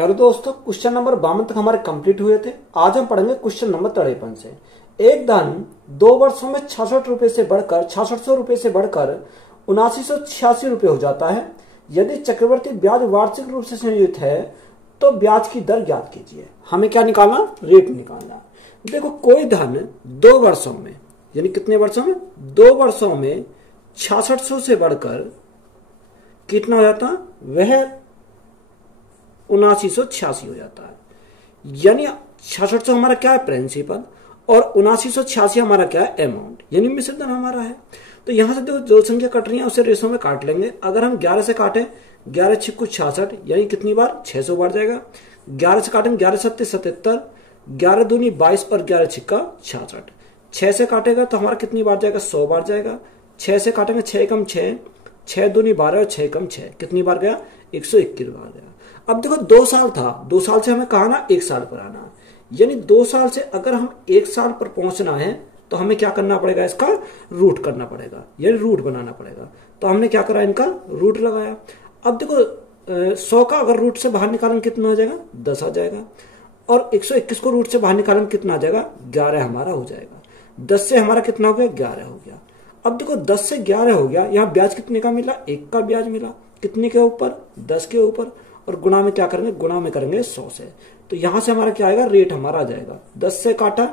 Hello दोस्तों, question number 52 तक हमारे कंप्लीट हुए थे। आज हम पढ़ेंगे क्वेश्चन नंबर 53 से। एक धन 2 वर्षों में 66 रुपए से बढ़कर 6600 रुपए से बढ़कर 7986 रुपए हो जाता है। यदि चक्रवर्ती ब्याज वार्षिक रूप से संयोजित है तो ब्याज की दर ज्ञात कीजिए। हमें क्या निकालना? रेट निकालना। देखो, कोई धन 2 वर्षों में, यानी कितने वर्षों में? 2 वर्षों में 6600 से बढ़कर कितना हो जाता? वह 7986 हो जाता है। यानी 6600 हमारा क्या है? प्रिंसिपल, और 7986 हमारा क्या है? अमाउंट, यानी मिश्र धन हमारा है। तो यहां से देखो, जो संख्या कट रही है उसे रेशो में काट लेंगे। अगर हम 11 से काटें, 11 छिक्कू 66, यानी कितनी बार? 600 बार जाएगा। 11 से काटेंगे, 11 सत्ते 77, 11 दूनी 22 और 11 छिक्का 66। 6 से काटेगा तो हमारा कितनी बार जाएगा? 100 बार जाएगा। 6 से काटेंगे, 6 कम 6, 6 दूनी 12 और 6 कम 6, कितनी बार गया? 121 बार गया। अब देखो, 2 साल था, 2 साल से हमें कहा ना 1 साल पर आना, यानी 2 साल से अगर हम 1 साल पर पहुंचना है तो हमें क्या करना पड़ेगा? इसका रूट करना पड़ेगा, यानी रूट बनाना पड़ेगा। तो हमने क्या करा? इनका रूट लगाया। अब देखो, 100 का अगर रूट से बाहर निकालेंगे कितना हो जाएगा? 10 आ जाएगा। और 121 को रूट से बाहर निकालेंगे कितना आ जाएगा? 11 हमारा हो जाएगा। 10 से हमारा कितना हो गया? 11 हो गया। अब देखो, 10 से 11 हो गया। यहाँ ब्याज कितने का मिला? 1 का ब्याज मिला। कितने के ऊपर? 10 के ऊपर। और गुणा में क्या करेंगे? गुणा में करेंगे 100 से। तो यहां से हमारा क्या आएगा? रेट हमारा आ जाएगा। 10 से काटा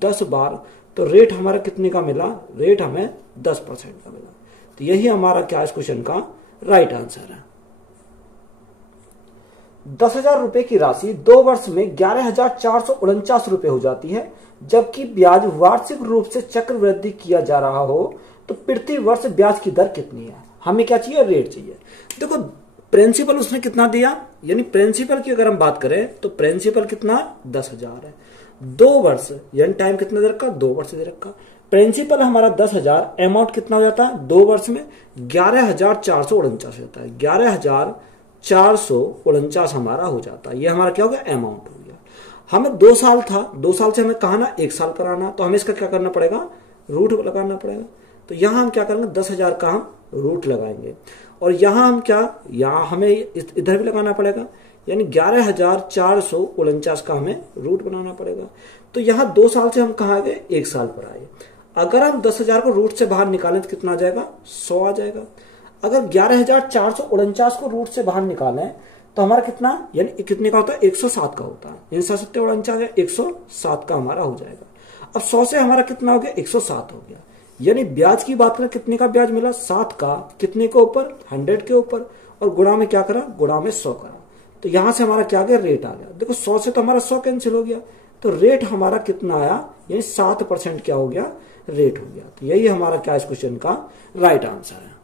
10 बार, तो रेट हमारा कितने का मिला? रेट हमें 10% का मिला। तो यही हमारा क्या इस क्वेश्चन का राइट आंसर है। 10,000 रुपए की राशि 2 वर्ष में 11,449 रुपए हो जाती है। जबकि ब्याज वार्षिक रूप से चक्रवृद्धि किया जा रहा हो तो प्रति वर्ष ब्याज की दर कितनी है? हमें क्या चाहिए? रेट चाहिए। देखो, प्रिंसिपल उसने कितना दिया, यानी प्रिंसिपल की अगर हम बात करें तो प्रिंसिपल कितना? 10,000 है। 2 वर्ष, यानी टाइम कितना दे रखा? 2 वर्ष दे रखा। प्रिंसिपल हमारा 10,000, अमाउंट कितना हो जाता है 2 वर्ष में? 11,449 होता है। 11,449 हमारा हो जाता है। ये हमारा क्या हो गया? अमाउंट हो गया। हमें 2 साल था, 2 साल से हमें कहा ना 1 साल पर आना, तो हमें इसका क्या करना पड़ेगा? रूट लगाना पड़ेगा। तो यहां हम क्या करेंगे? 10,000 का हम रूट लगाएंगे। और यहां हम क्या, यहां हमें इधर भी लगाना पड़ेगा, यानी 11,449 का हमें रूट बनाना पड़ेगा। तो यहां 2 साल से हम कहा गए? 1 साल पर आए। अगर हम 10,000 को रूट से बाहर निकालें तो कितना आ जाएगा? 100 आ जाएगा। अगर 11,449 को रूट से बाहर निकालें तो हमारा कितना, यानी कितने का होता है? 107 का होता है। यानी 749 107 का हमारा हो जाएगा। अब 100 से हमारा कितना हो गया? 107 हो गया। यानी ब्याज की बात करें, कितने का ब्याज मिला? 7 का। कितने के ऊपर? 100 के ऊपर। और गुणा में क्या करा? गुणा में 100 करा। तो यहां से हमारा क्या आ गया? रेट आ गया। देखो, 100 से तो हमारा 100 कैंसिल हो गया, तो रेट हमारा कितना आया? यानी 7% क्या हो गया? रेट हो गया। तो यही हमारा क्या इस क्वेश्चन का राइट आंसर है।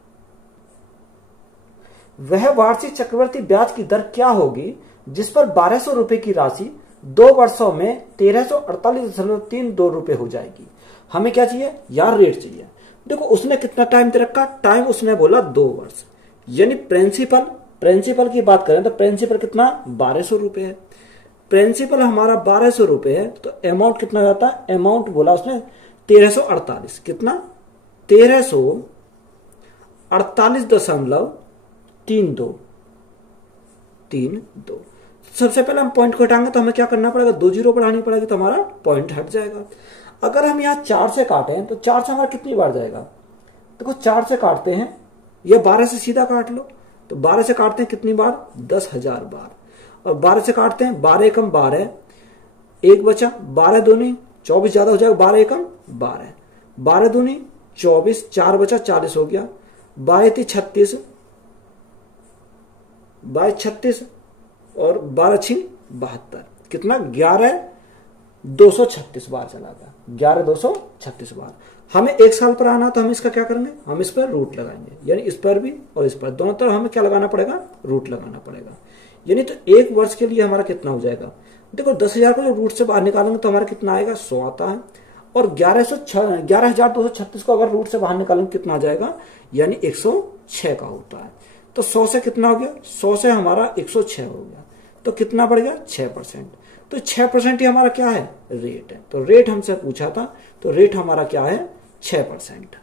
वह वार्षिक चक्रवर्ती ब्याज की दर क्या होगी जिस पर 1200 रुपए की राशि 2 वर्षों में 1348.32 रुपए हो जाएगी? हमें क्या चाहिए? यार रेट चाहिए। देखो, उसने कितना टाइम दे रखा? टाइम उसने बोला 2 वर्ष। यानी प्रिंसिपल की बात करें तो प्रिंसिपल कितना? 1200 रुपए है। प्रिंसिपल हमारा 1200 रुपए है, तो अमाउंट कितना जाता है? अमाउंट बोला उसने 1348। कितना? 1348.32। सबसे पहले हम पॉइंट को हटाएंगे तो हमें क्या करना पड़ेगा? 2 जीरो बढ़ानी पड़ेगी, तो हमारा पॉइंट हट जाएगा। अगर हम यहाँ 4 से काटें तो 4 से हमारा कितनी बार जाएगा? देखो, 4 से काटते हैं, या 12 से सीधा काट लो, तो 12 से काटते हैं कितनी बार? 10,000 बार। और 12 से काटते हैं, 12 एकम 12, 1 बचा, 12 दूनी 24 ज्यादा हो जाएगा, 12 एकम 12, 12 दूनी 24, 4 बचा, 40 हो गया, 12 × 36, 22 36 और 12 × 72, कितना? 11,236 बार चला गया। 11,236 बार। हमें 1 साल पर आना, तो हम इसका क्या करेंगे? हम इस पर रूट लगाएंगे, यानी इस पर भी और इस पर, दोनों तरफ हमें क्या लगाना पड़ेगा? रूट लगाना पड़ेगा। यानी तो 1 वर्ष के लिए हमारा कितना हो जाएगा? देखो, 10,000 को जो रूट से बाहर निकालेंगे तो हमारा कितना आएगा? 100 आता है। और 11,236 को अगर रूट से बाहर निकालेंगे कितना आ जाएगा? यानी 106 का होता है। तो 100 से कितना हो गया? 100 से हमारा 106 हो गया। तो कितना बढ़ गया? 6%। तो 6% ही हमारा क्या है? रेट है। तो रेट हमसे पूछा था, तो रेट हमारा क्या है? 6%।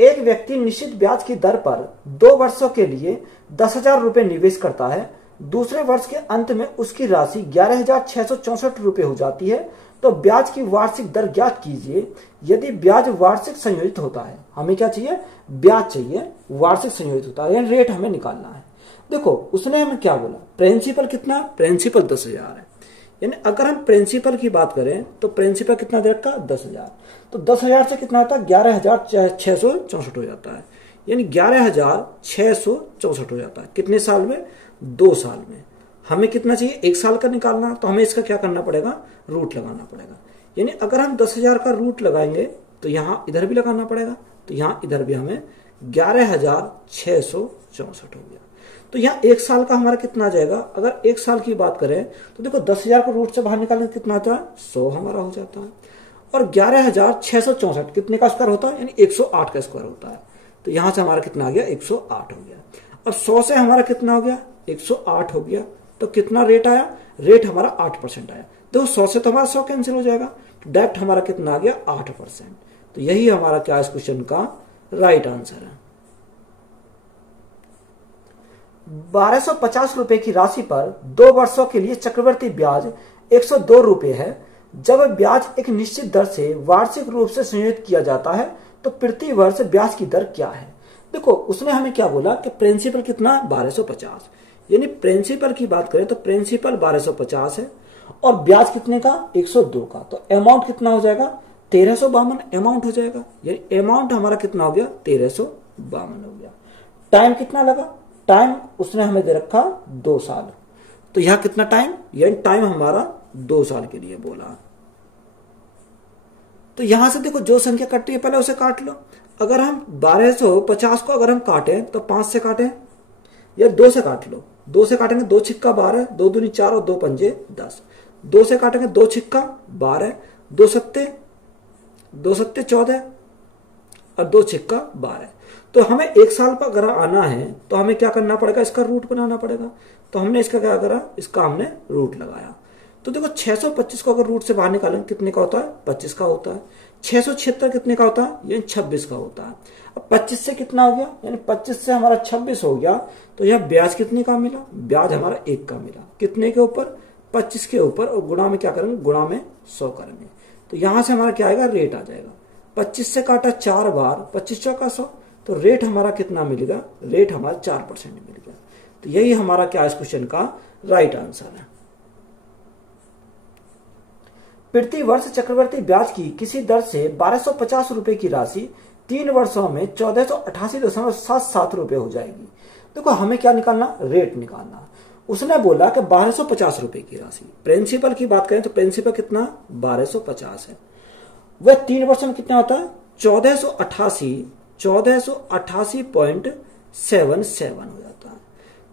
एक व्यक्ति निश्चित ब्याज की दर पर 2 वर्षों के लिए 10,000 रुपए निवेश करता है। दूसरे वर्ष के अंत में उसकी राशि 11,664 रुपए हो जाती है। तो ब्याज की वार्षिक दर ज्ञात कीजिए। यदि ब्याज वार्षिक संयोजित होता है, हमें क्या चाहिए, ब्याज चाहिए, वार्षिक संयोजित होता है, यानी रेट हमें निकालना है। देखो उसने हमें क्या बोला, प्रिंसिपल कितना, प्रिंसिपल 10,000 है। यानी अगर हम प्रिंसिपल की बात करें तो प्रिंसिपल कितना दे रखा, 10,000। तो 10,000 से कितना होता है, 11,664 हो जाता है। यानी 11,664 हो जाता है। कितने साल में, 2 साल में। हमें कितना चाहिए, 1 साल का निकालना, तो हमें इसका क्या करना पड़ेगा, रूट लगाना पड़ेगा। यानी अगर हम 10,000 का रूट लगाएंगे तो यहाँ इधर भी लगाना पड़ेगा, तो यहाँ इधर भी हमें 11,664 हो गया। तो यहाँ 1 साल का हमारा कितना आ जाएगा, अगर 1 साल की बात करें तो देखो 10,000 को रूट से बाहर निकालने कितना आता है, 100 हमारा हो जाता है। और 11,664 कितने का स्क्वायर होता है, यानी 108 का स्क्वायर होता है। तो यहां से हमारा कितना आ गया, 108 हो गया। अब 100 से हमारा कितना हो गया, 108 हो गया। तो कितना रेट आया, रेट हमारा 8% आया। देखो 100 से तो हमारा 100 कैंसिल हो जाएगा, तो डायरेक्ट हमारा कितना आ गया, 8%। तो यही हमारा क्या इस क्वेश्चन का राइट आंसर है। 1250 रुपए की राशि पर 2 वर्षों के लिए चक्रवृद्धि ब्याज 102 रुपए है। जब ब्याज एक निश्चित दर से वार्षिक रूप से संयोजित किया जाता है तो प्रति वर्ष ब्याज की दर क्या है। देखो उसने हमें क्या बोला कि प्रिंसिपल कितना, 1250। यानी प्रिंसिपल की बात करें तो प्रिंसिपल 1250 है और ब्याज कितने का, 102 का। तो अमाउंट कितना हो जाएगा, 1352 अमाउंट हो जाएगा। यानी अमाउंट हमारा कितना हो गया, 1352 हो गया। टाइम कितना लगा, टाइम उसने हमें दे रखा 2 साल। तो यहां कितना टाइम, यानी टाइम हमारा 2 साल के लिए बोला। तो यहां से देखो जो संख्या कट रही है पहले उसे काट लो। अगर हम 1250 को अगर हम काटें तो 5 से काटें या 2 से काट लो। 2 से काटेंगे 2 छिक्का 12, 2 दूनी 4 और 2 पंजे 10। 2 से काटेंगे 2 छिक्का 12, 2 सत्ते 14 और 2 छिक्का 12। तो हमें 1 साल पर अगर आना है तो हमें क्या करना पड़ेगा, इसका रूट बनाना पड़ेगा। तो हमने इसका क्या करा, इसका हमने रूट लगाया। तो देखो 625 को अगर रूट से बाहर निकालेंगे कितने का होता है, 25 का होता है। 676 कितने का होता है, यानी 26 का होता है। अब 25 से कितना हो गया, यानी 25 से हमारा 26 हो गया। तो यह ब्याज कितने का मिला, ब्याज हमारा 1 का मिला। कितने के ऊपर, 25 के ऊपर। और गुणा में क्या करेंगे, गुणा में 100 करेंगे। तो यहां से हमारा क्या आएगा, रेट आ जाएगा। 25 से काटा 4 बार, 25 चौका 100। तो रेट हमारा कितना मिलेगा, रेट हमारा 4% मिल गया। तो यही हमारा क्या इस क्वेश्चन का राइट आंसर है। प्रति वर्ष चक्रवर्ती ब्याज की किसी दर से 1250 रुपए की राशि 3 वर्षों में 1488.77 रुपए हो जाएगी। देखो हमें क्या निकालना, रेट निकालना। उसने बोला कि 1250 रुपए की राशि, प्रिंसिपल की बात करें तो प्रिंसिपल कितना, 1250 है। वह 3 वर्षों में कितना होता है, 1488.77 हो जाता है।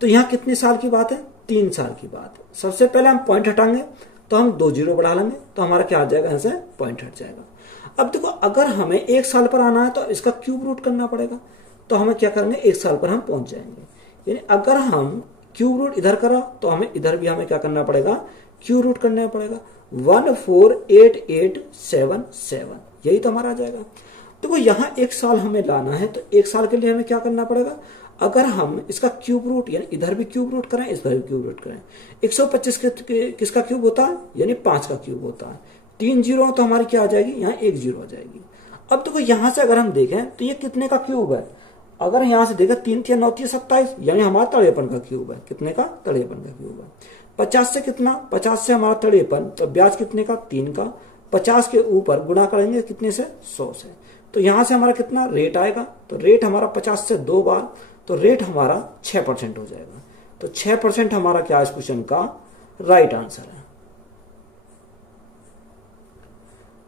तो यहां कितने साल की बात है, 3 साल की बात है। सबसे पहले हम पॉइंट हटाएंगे तो हम 2 जीरो बढ़ा लेंगे, तो हमारा क्या आ जाएगा, यहां से पॉइंट हट जाएगा। अब देखो अगर हमें 1 साल पर आना है तो इसका क्यूब रूट करना पड़ेगा। तो हमें क्या करेंगे, 1 साल पर हम पहुंच जाएंगे। यानी अगर हम क्यूब रूट इधर करा तो हमें इधर भी हमें क्या करना पड़ेगा, क्यूब रूट करना पड़ेगा। 148877, यही तो हमारा आ जाएगा। देखो यहाँ 1 साल हमें लाना है तो 1 साल के लिए हमें क्या करना पड़ेगा, अगर हम इसका क्यूब रूट यानी इधर भी क्यूब रूट करें, इस भी क्यूब रूट करें। 125 किसका क्यूब होता है, यानी 5 का क्यूब होता है। 3 जीरो तो हमारी क्या आ जाएगी, यहाँ 1 जीरो आ जाएगी। अब देखो यहां से अगर हम देखें तो ये कितने का क्यूब है, अगर यहां से देखें 3 3 9 3 27, यानी हमारा 53 का क्यूब है। कितने का, 53 का क्यूब है। 50 से कितना, 50 से हमारा 53, तो ब्याज कितने का, 3 का। 50 के ऊपर गुणा करेंगे कितने से, 100 से। तो यहां से हमारा कितना रेट आएगा, तो रेट हमारा 50 से 2 बार, तो रेट हमारा 6% हो जाएगा। तो 6% हमारा क्या इस क्वेश्चन का राइट आंसर है।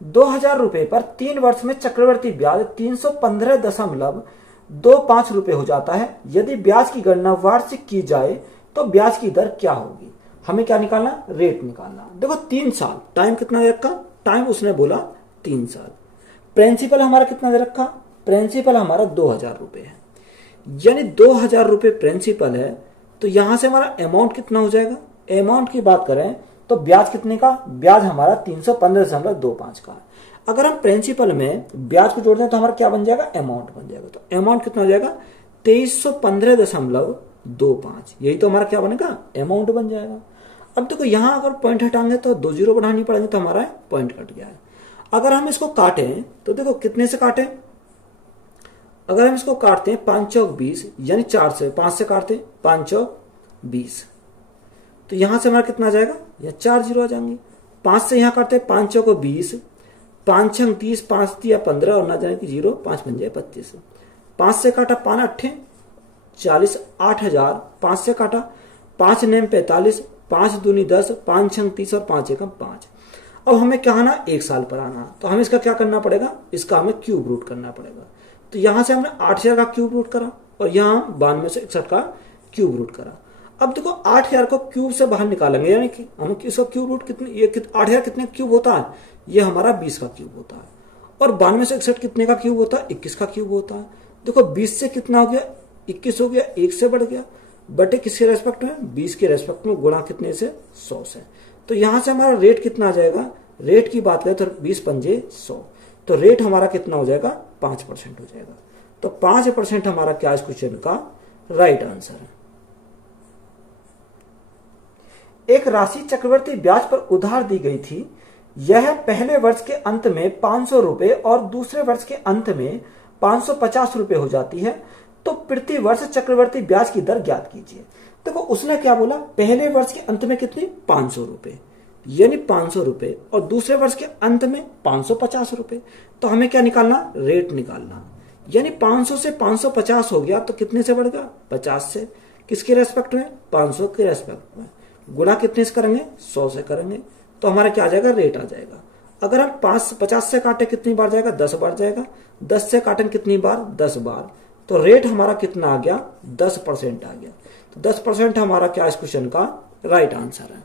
2000 रुपए पर 3 वर्ष में चक्रवर्ती ब्याज 315.25 रुपए हो जाता है। यदि ब्याज की गणना वार्षिक की जाए तो ब्याज की दर क्या होगी। हमें क्या निकालना, रेट निकालना। देखो 3 साल, टाइम कितना दे रखा, टाइम उसने बोला 3 साल। प्रिंसिपल हमारा कितना दे रखा, प्रिंसिपल हमारा 2000 रुपए है। यानी 2000 रुपए प्रिंसिपल है। तो यहां से हमारा अमाउंट कितना हो जाएगा, अमाउंट की बात करें तो ब्याज कितने का, ब्याज हमारा 315.25 का है। अगर हम प्रिंसिपल में ब्याज को जोड़ दें तो हमारा क्या बन जाएगा, अमाउंट बन जाएगा। तो अमाउंट कितना हो जाएगा, 2315.25, यही तो हमारा क्या बनेगा, अमाउंट बन जाएगा। अब देखो यहां अगर पॉइंट हटाएंगे तो 2 जीरो बढ़ानी पड़ेंगे, तो हमारा पॉइंट कट गया है। अगर हम इसको काटें तो देखो कितने से काटें, अगर हम इसको काटते हैं 5 चौक 20, यानी 4 से 5 से काटते हैं 5 चौक 20, तो यहां से हमारा कितना आ जाएगा, या 4 जीरो आ जाएंगे। 5 से यहां काटते हैं 5 चौक 20, 5 छंग 30, 5 दिया 15 और ना जाने की 0, 5 बन जाए 25। 5 से काटा 5 अट्ठे 40, 8000। 5 से काटा 5 नेम 45, 5 दूनी 10, 5 छंग 30 और 5 एकम 5। अब हमें क्या आना, 1 साल पर आना, तो हमें इसका क्या करना पड़ेगा, इसका हमें क्यूब रूट करना पड़ेगा। तो यहां से हमने 8000 का क्यूब रूट करा और यहां 9261 का क्यूब रूट करा। अब देखो 8000 को क्यूब से बाहर निकालेंगे, यानी कि हम इसका क्यूब रूट कितने, ये 8000 कितने क्यूब होता है, ये हमारा 20 का क्यूब होता है। और 9261 कितने का क्यूब होता है, 21 का क्यूब होता है। देखो 20 से कितना हो गया, 21 हो गया, 1 से बढ़ गया, बटे किसके रेस्पेक्ट में, 20 के रेस्पेक्ट में, गुणा कितने से, 100 से। तो यहां से हमारा रेट कितना आ जाएगा, रेट की बात करें तो 20 पंजे 100, तो रेट हमारा कितना हो जाएगा, 5% हो जाएगा। तो 5% हमारा क्या इस क्वेश्चन का राइट आंसर है। एक राशि चक्रवर्ती ब्याज पर उधार दी गई थी, यह पहले वर्ष के अंत में 500 रुपए और दूसरे वर्ष के अंत में 550 रुपए हो जाती है, तो प्रति वर्ष चक्रवर्ती ब्याज की दर ज्ञात कीजिए। देखो उसने क्या बोला, पहले वर्ष के अंत में कितनी, 500 रुपए, यानी 500 रुपए, और दूसरे वर्ष के अंत में 550 रुपए। तो हमें क्या निकालना, रेट निकालना, यानी 500 से 550 हो गया तो कितने से बढ़ गया, 50 से। किसके रेस्पेक्ट में, 500 के रेस्पेक्ट में, गुणा कितने से करेंगे, 100 से करेंगे, तो हमारा क्या आ जाएगा, रेट आ जाएगा। अगर हम 50 से काटे कितनी बार जाएगा, 10 बार जाएगा। 10 से काटेंगे कितनी बार, 10 बार, तो रेट हमारा कितना आ गया, 10% आ गया। तो 10% हमारा क्या इस क्वेश्चन का राइट आंसर है।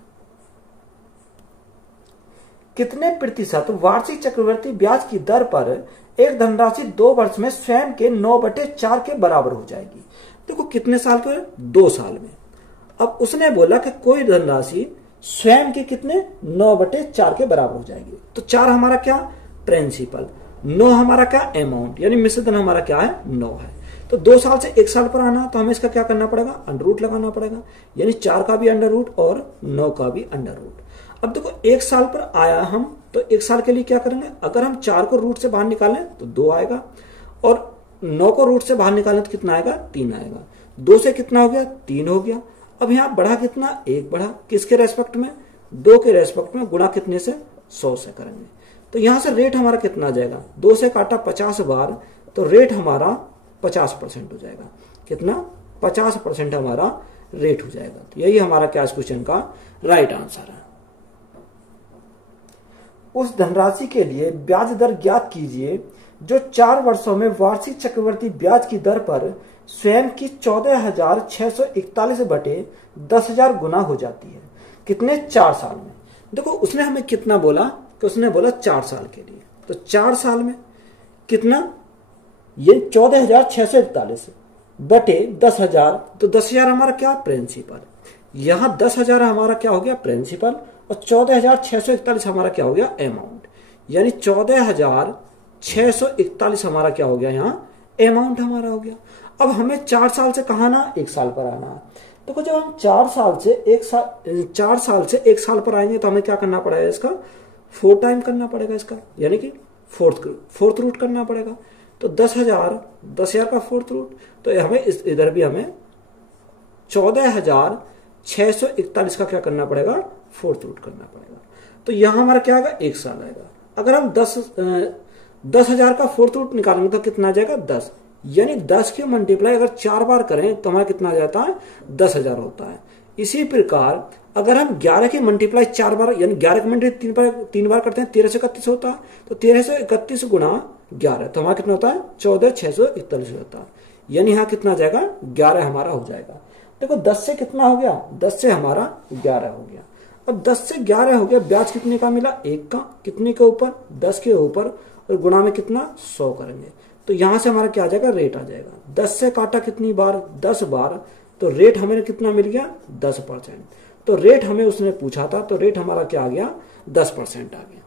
कितने प्रतिशत वार्षिक चक्रवर्ती ब्याज की दर पर एक धनराशि 2 वर्ष में स्वयं के 9/4 के बराबर हो जाएगी। देखो कितने साल के, 2 साल में। अब उसने बोला कि कोई धनराशि स्वयं के कितने, 9/4 के बराबर हो जाएगी। तो 4 हमारा क्या, प्रिंसिपल, 9 हमारा क्या, अमाउंट, यानी मिश्रधन हमारा क्या है, 9 है। तो 2 साल से 1 साल पर आना, तो हमें इसका क्या करना पड़ेगा, अंडर रूट लगाना पड़ेगा, यानी 4 का भी अंडर रूट और 9 का भी अंडर रूट। अब देखो 1 साल पर आया हम, तो 1 साल के लिए क्या करेंगे, अगर हम 4 को रूट से बाहर निकालें तो 2 आएगा, और 9 को रूट से बाहर निकालें तो कितना आएगा, 3 आएगा। 2 से कितना हो गया, 3 हो गया। अब यहां बढ़ा कितना, 1 बढ़ा, किसके रेस्पेक्ट में, 2 के रेस्पेक्ट में, गुणा कितने से, 100 से करेंगे। तो यहां से रेट हमारा कितना आ जाएगा, 2 से काटा 50 बार, तो रेट हमारा 50% हो जाएगा। कितना, 50% हमारा रेट हो जाएगा। तो यही हमारा क्या इस क्वेश्चन का राइट आंसर है। उस धनराशि के लिए ब्याज दर ज्ञात कीजिए जो 4 वर्षों में वार्षिक चक्रवर्ती ब्याज की दर पर स्वयं की 14,641 बटे 10,000 गुना हो जाती है। कितने, 4 साल में। देखो उसने हमें कितना बोला, कि उसने बोला 4 साल के लिए, तो 4 साल में कितना, ये 14,641 बटे 10,000, तो 10,000 हमारा क्या, प्रिंसिपल, यहां 10,000 हमारा क्या हो गया, प्रिंसिपल, और 14,641 हमारा क्या हो गया, अमाउंट, यानी 14,641 हमारा क्या हो गया, यहाँ अमाउंट हमारा हो गया। अब हमें 4 साल से कहा ना, 1 साल पर आना है। तो जब हम 4 साल से 1 साल पर आएंगे तो हमें क्या करना पड़ेगा, इसका 4 टाइम करना पड़ेगा इसका, यानी कि फोर्थ रूट करना पड़ेगा। तो 10,000 का फोर्थ रूट, तो हमें इधर भी हमें 14,641 का क्या करना पड़ेगा, फोर्थ रूट करना पड़ेगा। तो यहां हमारा क्या आएगा, 1 साल आएगा। अगर हम 10,000 का फोर्थ रूट निकालेंगे तो कितना आ जाएगा, 10, यानी 10 के मल्टीप्लाई अगर 4 बार करें तो हमारा कितना आ जाता है, 10,000 होता है। इसी प्रकार अगर हम 11 के मल्टीप्लाई 4 बार, यानी 11 के मल्टीप्लाई 3 बार करते हैं, 13 से 31 होता है, तो 13 से 31 गुणा 11, तो हमारा कितना होता है, 14,641 होता है, यानी यहाँ कितना आ जाएगा, 11 हमारा हो जाएगा। देखो 10 से कितना हो गया, 10 से हमारा 11 हो गया। अब 10 से 11 हो गया, ब्याज कितने का मिला, 1 का, कितने के ऊपर, 10 के ऊपर, और गुणा में कितना, 100 करेंगे, तो यहां से हमारा क्या आ जाएगा, रेट आ जाएगा। 10 से काटा कितनी बार, 10 बार, तो रेट हमें कितना मिल गया, 10%। तो रेट हमें उसने पूछा था, तो रेट हमारा क्या आ गया, 10% आ गया।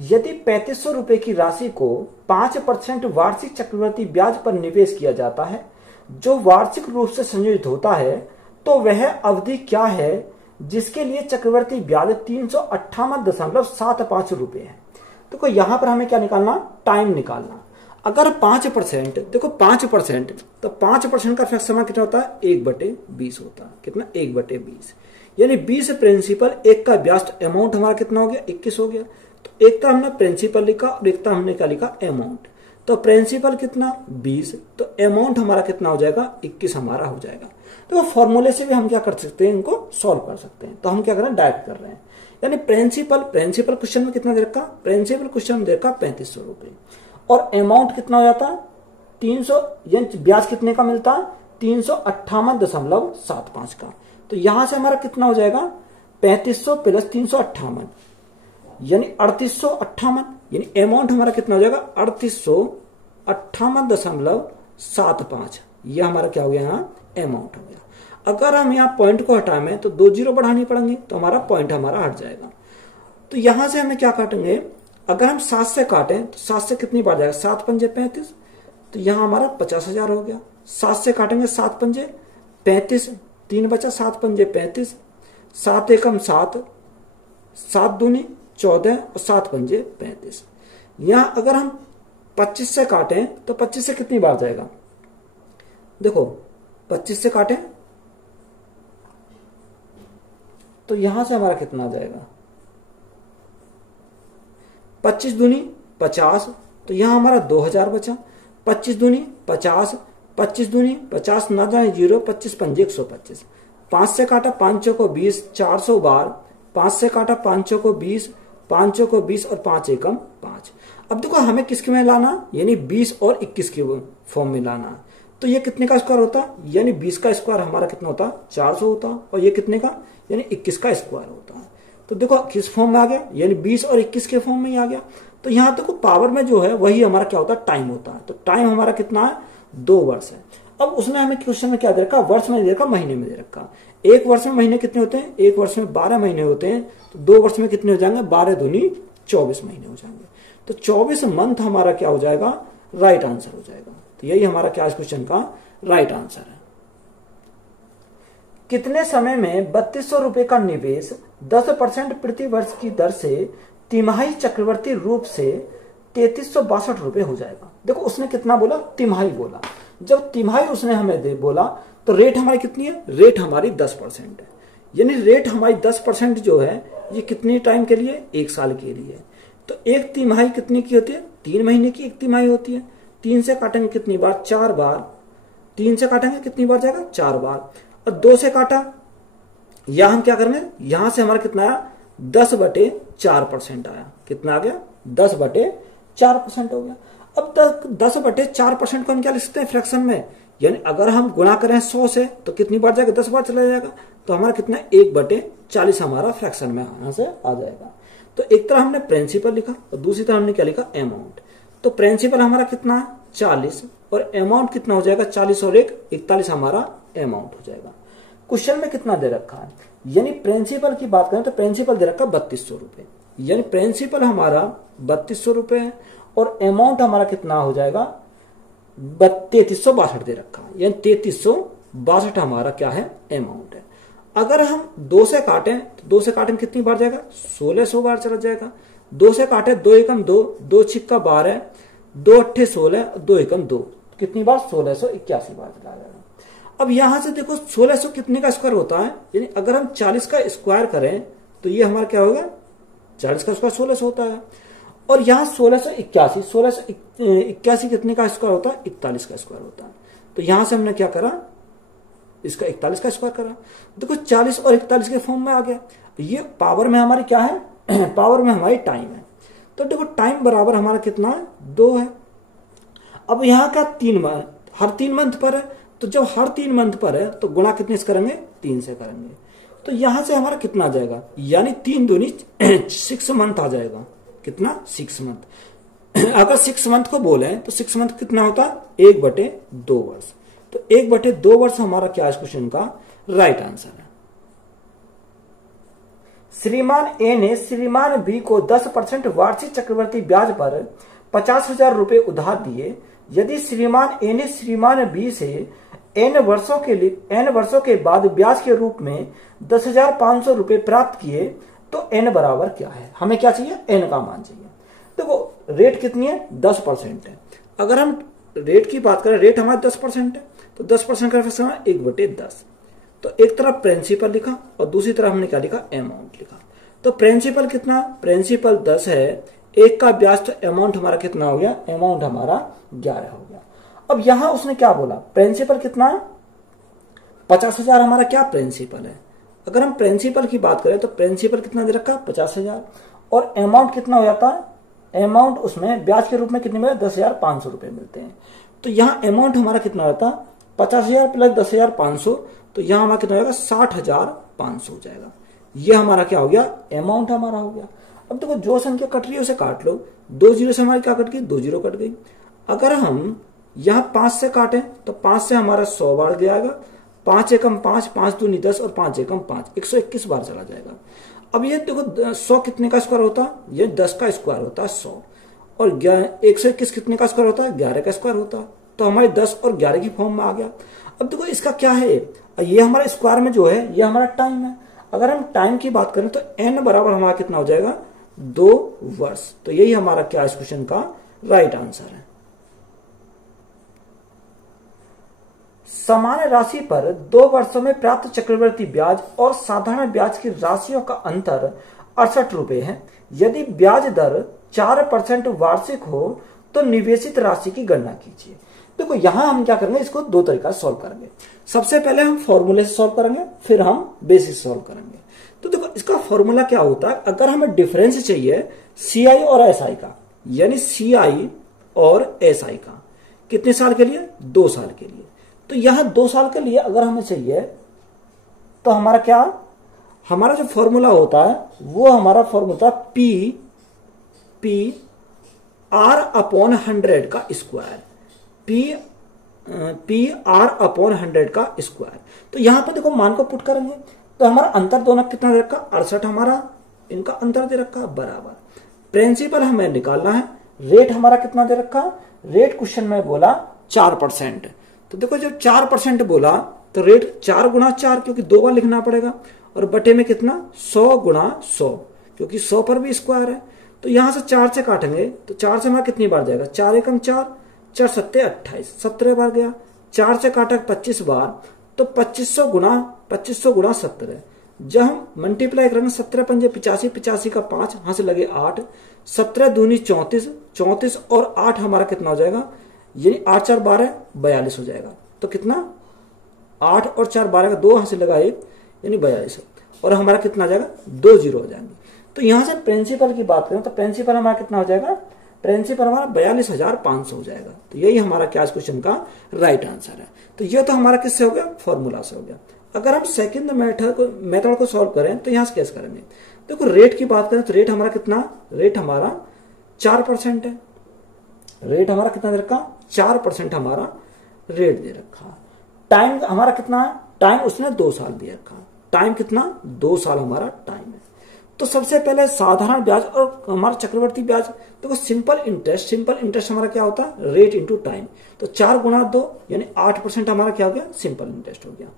यदि 3500 रुपए की राशि को 5% वार्षिक चक्रवृद्धि ब्याज पर निवेश किया जाता है जो वार्षिक रूप से संयोजित होता है, तो वह अवधि क्या है जिसके लिए चक्रवृद्धि ब्याज 358.75 रुपए है। देखो यहां पर हमें क्या निकालना, टाइम निकालना। अगर 5%, देखो 5%, तो 5% का फ्रैक्शन कितना होता है, 1/20 होता है। कितना, 1/20, यानी 20 प्रिंसिपल, एक का ब्याज, अमाउंट हमारा कितना हो गया, 21 हो गया। तो एक तरह हमने प्रिंसिपल लिखा और एक तरह हमने क्या लिखा, अमाउंट। तो प्रिंसिपल कितना 20, तो अमाउंट हमारा कितना हो जाएगा, 21 हमारा हो जाएगा। तो फॉर्मूले से भी हम क्या कर सकते हैं, इनको सॉल्व कर सकते हैं। तो हम क्या कर रहे हैं, डायरेक्ट कर रहे हैं। यानी प्रिंसिपल क्वेश्चन में कितना दे रखा, प्रिंसिपल क्वेश्चन में दे रखा 3500 रुपए, और अमाउंट कितना हो जाता है 300, यानी ब्याज कितने का मिलता है, 358.75 का। तो यहां से हमारा कितना हो जाएगा, 3500 प्लस 358, यानी 3858, यानी अमाउंट हमारा कितना हो जाएगा, 3858.75। यह हमारा क्या हो गया, यहाँ अमाउंट हो गया। अगर हम यहाँ पॉइंट को हटाएं तो 2 जीरो बढ़ानी पड़ेंगे, तो हमारा पॉइंट हमारा हट जाएगा। तो यहां से हमें क्या काटेंगे, अगर हम 7 से काटें तो 7 से कितनी बार जाएगा, 7 पंजे 35, तो यहां हमारा 50,000 हो गया। 7 से काटेंगे 7 पंजे 35, 3 बचा, 7 पंजे 35, 7 एकम 7, 7 दूनी 14 और 7 पंजे 35। यहां अगर हम 25 से काटें तो 25 से कितनी बार जाएगा, देखो 25 से काटें तो यहां से हमारा कितना आ जाएगा, 25 दूनी 50, तो यहां हमारा 2000 बचा। 25 दूनी 50, 25 दूनी 50, ना जाए 0, 25 पंजे 125। 5 से काटा 5 को 20, 400 बार। 5 से काटा 5 को 20, 5 को 20 और 5 एकम 5। अब देखो हमें किसके में लाना, यानी 20 और 21 के फॉर्म में लाना। तो ये कितने का स्क्वायर होता, यानी 20 का स्क्वायर हमारा कितना होता, 400 होता, और ये कितने का, यानी 21 का स्क्वायर होता है। तो देखो किस फॉर्म में आ गया, यानी 20 और 21 के फॉर्म में ही आ गया। तो यहां देखो पावर में जो है वही हमारा क्या होता है, टाइम होता है। तो टाइम हमारा कितना है, 2 वर्ष है। अब उसने हमें क्वेश्चन में क्या दे रखा, वर्ष में दे रखा, महीने में दे रखा। एक वर्ष में महीने कितने होते हैं, एक वर्ष में 12 महीने होते हैं। तो 2 वर्ष में कितने हो जाएंगे, 12 दूनी 24 महीने हो जाएंगे। तो 24 मंथ हमारा क्या हो जाएगा, राइट आंसर हो जाएगा। तो यही हमारा क्या इस क्वेश्चन का राइट आंसर है। कितने समय में 3200 रुपए का निवेश 10% प्रति वर्ष की दर से तिमाही चक्रवर्ती रूप से 3362 रुपए हो जाएगा। देखो उसने कितना बोला, तिमाही बोला। जब तिमाही उसने हमें बोला तो रेट हमारी कितनी है, रेट हमारी 10% है। यानी रेट हमारी 10% जो है ये कितने टाइम के लिए, 1 साल के लिए। तो एक तिमाही कितनी की होती है, 3 महीने की एक तिमाही होती है। 3 से काटेंगे कितनी बार, 4 बार। 3 से काटेंगे कितनी बार जाएगा, 4 बार। और 2 से काटा, यहां हम क्या करेंगे, यहां से हमारा कितना आया, 10/4% आया। कितना आ गया, 10/4% हो गया। अब 10/4% को हम क्या लिख सकते हैं, फ्रैक्शन में। यानी अगर हम गुणा करें 100 से तो कितनी बार जाएगा, 10 बार चला जाएगा। तो हमारा कितना, 1/40 हमारा फ्रैक्शन में आना से आ जाएगा। तो एक तरह हमने प्रिंसिपल लिखा और दूसरी तरह हमने क्या लिखा, अमाउंट। तो प्रिंसिपल हमारा कितना है, 40, और अमाउंट कितना हो जाएगा, 40 और 1 41 हमारा अमाउंट हो जाएगा। क्वेश्चन में कितना दे रखा है, यानी प्रिंसिपल की बात करें तो प्रिंसिपल दे रखा 3200 रुपए। यानी प्रिंसिपल हमारा 3200 रुपए है और अमाउंट हमारा कितना हो जाएगा, 3362 दे रखा है। यानी 3362 हमारा क्या है, अमाउंट है। अगर हम 2 से काटें तो 2 से काटें कितनी बार जाएगा, 1600 बार चला जाएगा। 2 से काटे 2 एकम 2, 2 छिक्का 12, 2 अट्ठे 16, 2 एकम 2, कितनी बार, 1681 बार चला जाएगा। अब यहां से देखो 1600 कितने का स्क्वायर होता है, यानी अगर हम 40 का स्क्वायर करें तो ये हमारा क्या होगा, 40 का स्क्वायर 1600 होता है। और यहाँ 1681 कितने का स्क्वायर होता है, 41 का स्क्वायर होता है। तो यहां से हमने क्या करा, इसका 41 का स्क्वायर करा। देखो 40 और 41 के फॉर्म में आ गया। ये पावर में हमारी क्या है, पावर में हमारी टाइम है। तो देखो टाइम बराबर हमारा कितना है, 2 है। अब यहाँ का 3 मंथ, हर 3 मंथ पर है। तो जब हर 3 मंथ पर है तो गुणा कितने से करेंगे, 3 से करेंगे। तो यहां से हमारा कितना आ जाएगा, यानी 3 दूनी 6 मंथ आ जाएगा। कितना, 6 मंथ। अगर 6 मंथ को बोले तो 6 मंथ कितना होता है, 1/2 वर्ष। तो 1/2 वर्ष हमारा क्या इस क्वेश्चन का राइट आंसर है। श्रीमान ए ने श्रीमान बी को 10% वार्षिक चक्रवर्ती ब्याज पर 50,000 रुपए उधार दिए। यदि श्रीमान ए ने श्रीमान बी से n वर्षों के बाद ब्याज के रूप में 10,500 रुपए प्राप्त किए तो n बराबर क्या है? हमें क्या चाहिए? n का मान चाहिए। देखो रेट कितनी है? 10% है। अगर हम रेट की बात करें, रेट हमारा 10% है, तो 10% का फैक्टर 1/10। तो एक तरफ प्रिंसिपल लिखा और दूसरी तरफ हमने क्या लिखा? अमाउंट लिखा। तो प्रिंसिपल कितना? प्रिंसिपल 10 है, एक का ब्याज, तो अमाउंट हमारा कितना हो गया? अमाउंट हमारा 11 हो गया। अब यहां उसने क्या बोला? प्रिंसिपल कितना? 50,000 हमारा क्या प्रिंसिपल है। अगर हम प्रिंसिपल की बात करें तो प्रिंसिपल कितना दे रखा? 50,000। और अमाउंट कितना हो जाता है? अमाउंट उसमें ब्याज के रूप में कितने मिले? 10,500 रुपए मिलते हैं। तो यहाँ अमाउंट हमारा कितना होता? 50,000 प्लस 10,500, तो यहाँ हमारा कितना होगा? 60,500 हो जाएगा। ये हमारा क्या हो गया? अमाउंट हमारा हो गया। अब देखो जो संख्या कट रही है उसे काट लो। 2 जीरो से हमारी क्या कट गई? 2 जीरो कट गई। अगर हम यहाँ 5 से काटें तो 5 से हमारा 100 बार जाएगा। 5 एकम 5, 5 दूनी 10 और 5 एकम 5, 121 बार चला जाएगा। अब ये देखो 100 कितने का स्क्वायर होता है? ये 10 का स्क्वायर होता है 100। और 121 कितने का स्क्वायर होता है? 11 का स्क्वायर होता है। तो हमारे 10 और 11 की फॉर्म में आ गया। अब देखो इसका क्या है? ये हमारा स्क्वायर में जो है ये हमारा टाइम है। अगर हम टाइम की बात करें तो n बराबर हमारा कितना हो जाएगा? 2 वर्ष। तो यही हमारा क्या इस क्वेश्चन का राइट आंसर है। समान राशि पर 2 वर्षों में प्राप्त चक्रवर्ती ब्याज और साधारण ब्याज की राशियों का अंतर 68 रुपए है। यदि ब्याज दर 4% वार्षिक हो तो निवेशित राशि की गणना कीजिए। देखो यहां हम क्या करेंगे? इसको 2 तरीका सॉल्व करेंगे। सबसे पहले हम फॉर्मूले से सॉल्व करेंगे, फिर हम बेसिस सॉल्व करेंगे। तो देखो इसका फॉर्मूला क्या होता है? अगर हमें डिफरेंस चाहिए CI और SI का, यानी CI और SI का, कितने साल के लिए? 2 साल के लिए। तो यहां 2 साल के लिए अगर हमें चाहिए तो हमारा क्या, हमारा जो फॉर्मूला होता है वो हमारा फॉर्मूला P R/100 का स्क्वायर, P R/100 का स्क्वायर। तो यहां पर देखो मान को पुट करेंगे तो हमारा अंतर दोनों कितना दे रखा? 68 हमारा इनका अंतर दे रखा बराबर। प्रिंसिपल हमें निकालना है। रेट हमारा कितना दे रखा? रेट क्वेश्चन में बोला 4%। तो देखो जब 4% बोला तो रेट 4 गुणा 4, क्योंकि 2 बार लिखना पड़ेगा, और बटे में कितना? 100 गुणा 100, क्योंकि 100 पर भी स्क्वायर है। तो यहां से 4 से काटेंगे तो 4 से हमारा कितनी बार जाएगा? 4 एकम 4, 4 सत्ते 28, 17 बार गया। 4 से काटा 25 बार, तो 2500 गुणा 17। जब हम मल्टीप्लाई करेंगे 17 पंजे 85, 85 का 5, यहां से लगे 8, 17 दूनी 34, 34 और 8 हमारा कितना हो जाएगा? यानी 8 4 12, 42 हो जाएगा। तो कितना? 8 और 4 12 का 2 यहां से लगा 1, यानी 42। और हमारा कितना आ जाएगा? 2 जीरो हो जाएंगे। तो यहां से प्रिंसिपल की बात करें तो प्रिंसिपल हमारा कितना हो जाएगा? प्रिंसिपल हमारा 42,500 हो जाएगा। तो यही हमारा क्या इस क्वेश्चन का राइट आंसर है। तो ये तो हमारा किससे हो गया? फॉर्मूला से हो गया। अगर हम सेकंड मेथड को सॉल्व करें तो यहां से कैसे करेंगे? देखो रेट की बात करें तो रेट हमारा कितना? रेट हमारा 4% है। रेट हमारा कितना दे रखा? 4% हमारा रेट दे रखा। टाइम हमारा कितना है? टाइम उसने 2 साल दे रखा। टाइम कितना? 2 साल हमारा टाइम है। तो सबसे पहले साधारण ब्याज और हमारा चक्रवर्ती ब्याज, देखो सिंपल इंटरेस्ट हमारा क्या होता है? Rate into time. तो 4 गुणा 2 यानी 8% हमारा क्या हो गया? सिंपल इंटरेस्ट हो गया।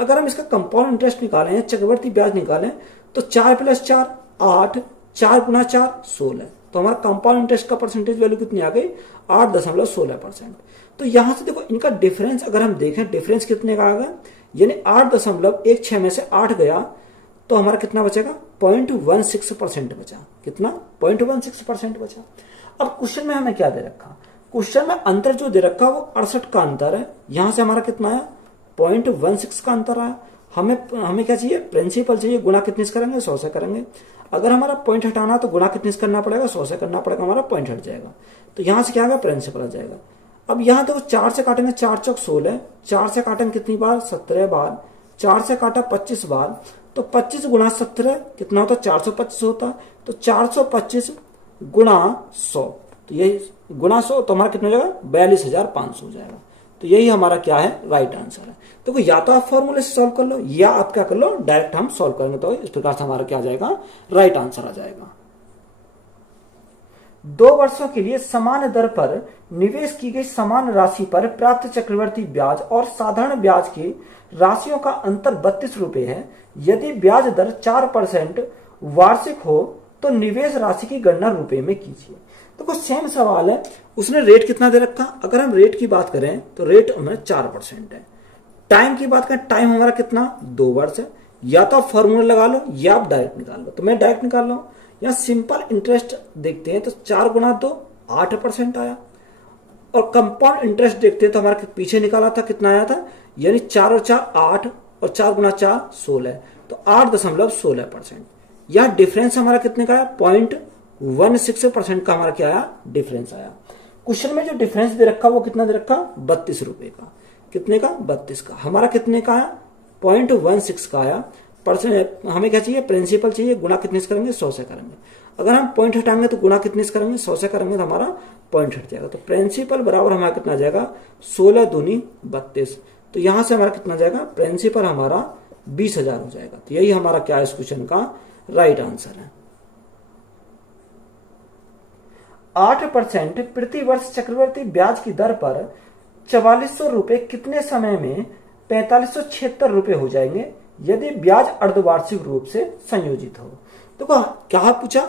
अगर हम इसका कंपाउंड इंटरेस्ट निकालें या चक्रवर्ती ब्याज निकालें तो 4 + 4 8, 4 गुणा 4 16। तो हमारा कंपाउंड इंटरेस्ट का परसेंटेज वैल्यू कितनी आ गई? 8.16%। तो यहां से देखो इनका डिफरेंस अगर हम देखें, डिफरेंस कितने का आ गया? यानी 8.16 में से 8 गया तो हमारा कितना बचेगा? 0.16% बचा। कितना? 0.16% बचा। अब क्वेश्चन में हमें क्या दे रखा? क्वेश्चन में अंतर जो दे रखा वो 68 का अंतर है। यहां से हमारा कितना आया? 0.16 का अंतर आया। हमें क्या चाहिए? प्रिंसिपल चाहिए। गुणा कितने से करेंगे? 100 से करेंगे। अगर हमारा पॉइंट हटाना तो गुणा कितने से करना पड़ेगा? 100 से करना पड़ेगा, हमारा पॉइंट हट जाएगा। तो यहां से क्या आएगा? प्रिंसिपल आ जाएगा। अब यहां देखो 4 से काटेंगे, 4 चौक 16, 4 से काटेंगे कितनी बार? 17 बार। 4 से काटा 25 बार, तो 25 गुणा 17 कितना होता? 425 होता। तो 425 गुणा 100, तो ये गुणा 100 तो हमारा कितना हो जाएगा? 42,500 हो जाएगा। तो यही हमारा क्या है, राइट आंसर है। देखो या तो आप फॉर्मूले से सॉल्व कर लो या आप क्या कर लो, डायरेक्ट हम सॉल्व करेंगे, तो इस प्रकार से हमारा क्या आ जाएगा, राइट आंसर आ जाएगा। 2 वर्षों के लिए समान दर पर निवेश की गई समान राशि पर प्राप्त चक्रवर्ती ब्याज और साधारण ब्याज की राशियों का अंतर 32 रुपए है। यदि ब्याज दर 4% वार्षिक हो तो निवेश राशि की गणना रुपए में कीजिए। देखो सेम सवाल है, उसने रेट कितना दे रखा, अगर हम रेट की बात करें तो रेट हमारा 4% है। टाइम की बात करें, टाइम हमारा कितना, 2 वर्ष है। या तो आप फॉर्मूला लगा लो या आप डायरेक्ट निकाल लो, तो मैं डायरेक्ट निकाल रहा हूं। यहाँ सिंपल इंटरेस्ट देखते हैं तो 4 गुना 2 8% आया, और कंपाउंड इंटरेस्ट देखते हैं तो हमारा पीछे निकाला था कितना आया था, यानी 4 और 4 8 और 4 गुना 4 16, तो 8.16%। यह डिफरेंस हमारा कितने का आया, 0.16% का हमारा क्या आया, डिफरेंस आया। क्वेश्चन में जो डिफरेंस दे रखा वो कितना दे रखा, 32 रुपए का। कितने का, 32 का। हमारा कितने का आया, 0.16 का आया। परसेंट हमें क्या चाहिए, प्रिंसिपल चाहिए, गुणा कितने से करेंगे, 100 से करेंगे। अगर हम पॉइंट हटाएंगे तो गुणा कितने से करेंगे, 100 से करेंगे तो हमारा पॉइंट हट जाएगा। तो प्रिंसिपल बराबर हमारा कितना जाएगा, 16 दूनी 32। तो यहां से हमारा कितना जाएगा, प्रिंसिपल हमारा 20,000 हो जाएगा। तो यही हमारा क्या है, इस क्वेश्चन का राइट आंसर है। 8% प्रति वर्ष चक्रवर्ती ब्याज की दर पर 4400 रुपए कितने समय में 4576 रुपए हो जाएंगे यदि ब्याज अर्धवार्षिक रूप से संयोजित हो। देखो क्या पूछा,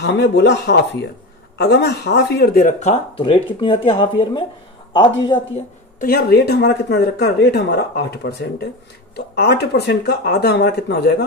हमें बोला हाफ ईयर। अगर मैं हाफ ईयर दे रखा तो रेट कितनी आती है, हाफ ईयर में आधी हो जाती है। तो यहाँ रेट हमारा कितना दे रखा, रेट हमारा 8% है। तो 8% का आधा हमारा कितना हो जाएगा,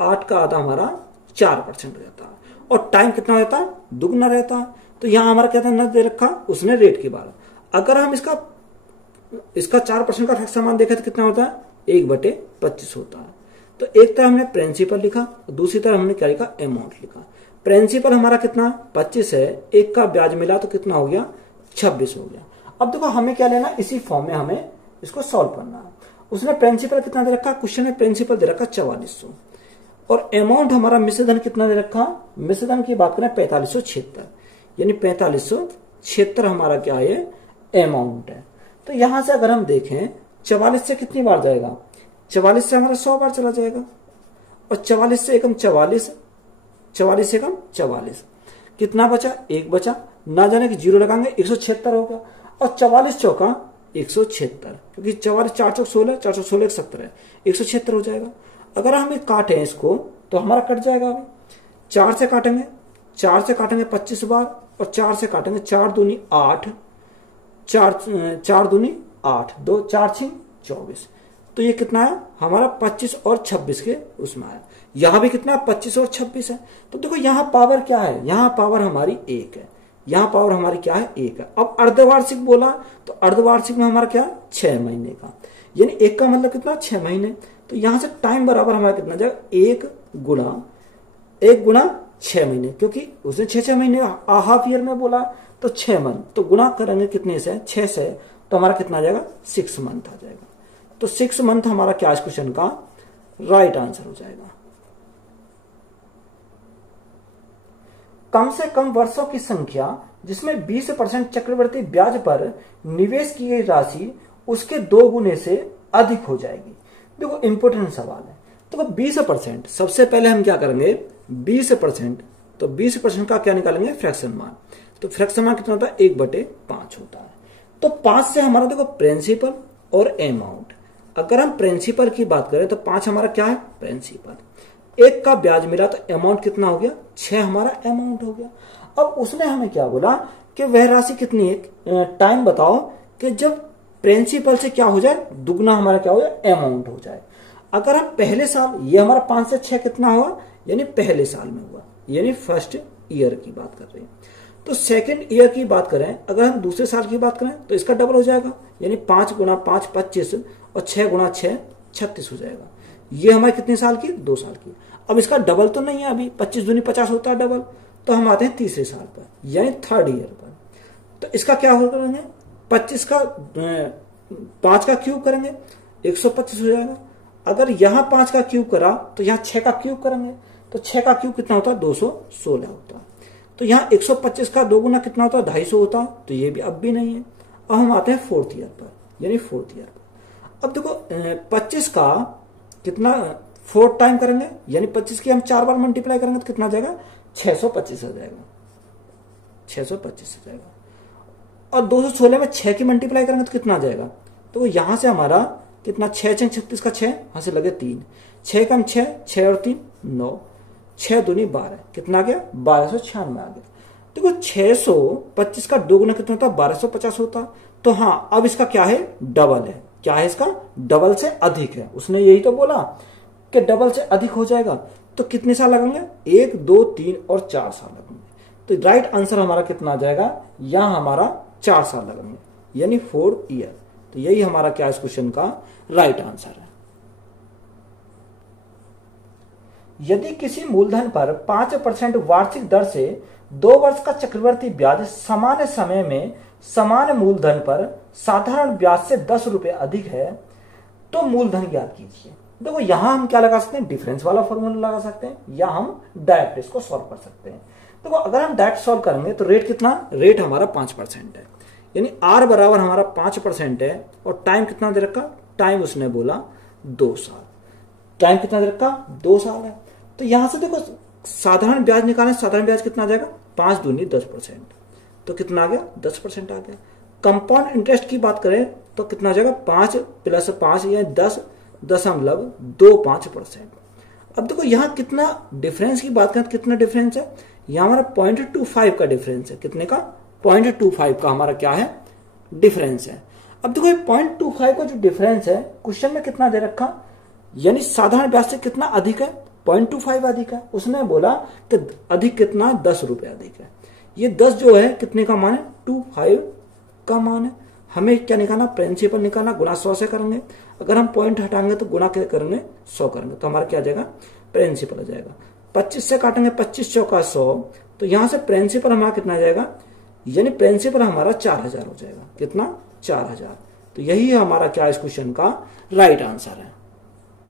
8 का आधा हमारा 4% हो जाता है। और टाइम कितना रहता है, दुगना रहता है। तो यहाँ हमारा क्या था, न दे रखा उसने रेट के बारे। अगर हम इसका 4% का फ्रैक्शन मान देखें तो कितना होता है, 1/25 होता है। तो एक तरफ हमने प्रिंसिपल लिखा, दूसरी तरफ हमने क्या लिखा, अमाउंट लिखा। प्रिंसिपल हमारा कितना 25 है, एक का ब्याज मिला तो कितना हो गया, 26 हो गया। अब देखो हमें क्या लेना, इसी फॉर्म में हमें इसको सॉल्व करना है। उसने प्रिंसिपल कितना दे रखा, क्वेश्चन में प्रिंसिपल दे रखा 4400, और अमाउंट हमारा मिश्रधन कितना दे रखा, मिश्रधन की बात करें 4576, यानी 4576 हमारा क्या है, अमाउंट है। तो यहां से अगर हम देखें 44 से कितनी बार जाएगा, 44 से हमारा 100 बार चला जाएगा, और 44 से एकम 44, 44 से एकम 44, कितना बचा, 1 बचा, ना जाने कि 0 लगाएंगे 176 हो गया, और 44 चौका 176, क्योंकि 44 4 चौक 16, 4 चौक 16 170 है, 176 हो जाएगा। अगर हम काटे इसको तो हमारा कट जाएगा। अभी 4 से काटेंगे, 4 से काटेंगे 25 बार, और 4 से काटेंगे 4 दूनी 8, 4 दूनी 8, 2 4 6 24। तो ये कितना है हमारा 25 और 26 के उसमें आया। यहां भी कितना 25 और 26 है। तो देखो यहां पावर क्या है, यहां पावर हमारी 1 है, यहां पावर हमारी क्या है, 1 है। अब अर्धवार्षिक बोला तो अर्धवार्षिक में हमारा क्या 6 महीने का, यानी 1 का मतलब कितना 6 महीने। तो यहां से टाइम बराबर हमारा कितना जाएगा, 1 गुणा 6 महीने, क्योंकि उसने 6 महीने हाफ ईयर में बोला, तो 6 मंथ, तो गुणा करेंगे कितने से, 6 से, तो हमारा कितना आ जाएगा, 6 मंथ आ जाएगा। तो 6 मंथ हमारा क्या इस क्वेश्चन का राइट आंसर हो जाएगा। कम से कम वर्षों की संख्या जिसमें 20% चक्रवर्ती ब्याज पर निवेश की गई राशि उसके 2 गुने से अधिक हो जाएगी। देखो इंपोर्टेंट सवाल है। तो 20%, सबसे पहले हम क्या करेंगे, 20%, तो 20% का क्या निकालेंगे, फ्रैक्शन मान। तो फ्रैक्शन मान कितना होता है, 1/5 होता है। तो 5 से हमारा देखो प्रिंसिपल और अमाउंट, अगर हम प्रिंसिपल की बात करें तो 5 हमारा क्या है, प्रिंसिपल, 1 का ब्याज मिला तो अमाउंट कितना हो गया, 6 हमारा अमाउंट हो गया। अब उसने हमें क्या बोला कि वह राशि कितनी है, टाइम बताओ कि जब प्रिंसिपल से क्या हो जाए, दुगना हमारा क्या हो जाए, अमाउंट हो जाए। अगर हम पहले साल, ये हमारा 5 से 6 कितना हुआ, यानी पहले साल में हुआ, यानी फर्स्ट ईयर की बात कर रहे हैं। तो सेकंड ईयर की बात करें, अगर हम दूसरे साल की बात करें तो इसका डबल हो जाएगा, यानी 5 गुणा 5 25, और 6 गुणा 6 36 हो जाएगा। ये हमारे कितने साल की, 2 साल की। अब इसका डबल तो नहीं है, अभी 25 दूनी 50 होता है डबल, तो हम आते हैं तीसरे साल पर, यानी थर्ड ईयर पर। तो इसका क्या हो करेंगे, 25 का 5 का क्यूब करेंगे 125 हो जाएगा। अगर यहां 5 का क्यूब करा तो यहां 6 का क्यूब करेंगे, तो 6 का क्यूब कितना होता है, 216 होता है। तो यहां 125 का 2 गुना कितना होता है, 250 होता है। तो ये भी अब भी नहीं है। अब हम आते हैं फोर्थ ईयर पर, यानी 4th ईयर। अब देखो 25 का कितना 4 टाइम करेंगे, यानी 25 की हम 4 बार मल्टीप्लाई करेंगे तो कितना आ जाएगा, 625 आ जाएगा, 625 आ जाएगा। और 216 में 6 की मल्टीप्लाई करेंगे तो कितना आ जाएगा, तो यहां से हमारा कितना 6 6 36 का 6 यहां से लगे 3, 6 कम 6, 6 और 3 9, 6 दूनी 12, कितना आ गया 1296 आ गया। देखो 625 का 2 गुना कितना होता, 1250 होता। तो हाँ, अब इसका क्या है, डबल है। क्या है इसका, डबल से अधिक है। उसने यही तो बोला कि डबल से अधिक हो जाएगा। तो कितने साल लगेंगे, 1 2 3 और 4 साल लगेंगे। तो राइट आंसर हमारा कितना आ जाएगा, यहां हमारा 4 साल लगेंगे, यानी 4 ईयर। तो यही हमारा क्या इस क्वेश्चन का राइट आंसर है। यदि किसी मूलधन पर 5% वार्षिक दर से 2 वर्ष का चक्रवृद्धि ब्याज समान समय में समान मूलधन पर साधारण ब्याज से 10 रुपए अधिक है तो मूलधन ज्ञात कीजिए। देखो यहां हम क्या लगा सकते हैं, डिफरेंस वाला फॉर्मूला लगा सकते हैं, या हम डायरेक्ट इसको सॉल्व कर सकते हैं। देखो अगर हम डायरेक्ट सॉल्व करेंगे तो रेट कितना, रेट हमारा 5% है, यानी आर बराबर हमारा 5% है। और टाइम कितना दे रखा, टाइम उसने बोला 2 साल। टाइम कितना दे रखा, 2 साल है। तो यहां से देखो साधारण ब्याज निकालें, साधारण ब्याज कितना आ जाएगा, 5 दूनी 10%, तो कितना आ गया 10% आ गया। कंपाउंड इंटरेस्ट की बात करें तो कितना आ जाएगा, 5 + 5 या 10.25%। अब देखो यहां कितना डिफरेंस की बात करें तो कितना डिफरेंस है, यहां हमारा 0.25 का डिफरेंस है। कितने का, 0.25 का हमारा क्या है, डिफरेंस है। अब देखो 0.25 का जो डिफरेंस है क्वेश्चन में कितना दे रखा, यानी साधारण ब्याज से कितना अधिक है, 0.25 अधिक है। उसने बोला कि अधिक कितना, 10 रुपए अधिक है। ये 10 जो है कितने का मान है, 25 का मान है। हमें क्या निकालना, प्रिंसिपल निकालना, गुना 100 से करेंगे। अगर हम पॉइंट हटाएंगे तो गुना क्या करेंगे, 100 करेंगे, तो हमारा क्या आ जाएगा, प्रिंसिपल आ जाएगा। 25 से काटेंगे, 25 चौका 100, तो यहां से प्रिंसिपल हमारा कितना आ जाएगा, यानी प्रिंसिपल हमारा 4000 हो जाएगा। कितना, 4000। तो यही हमारा क्या इस क्वेश्चन का राइट आंसर है।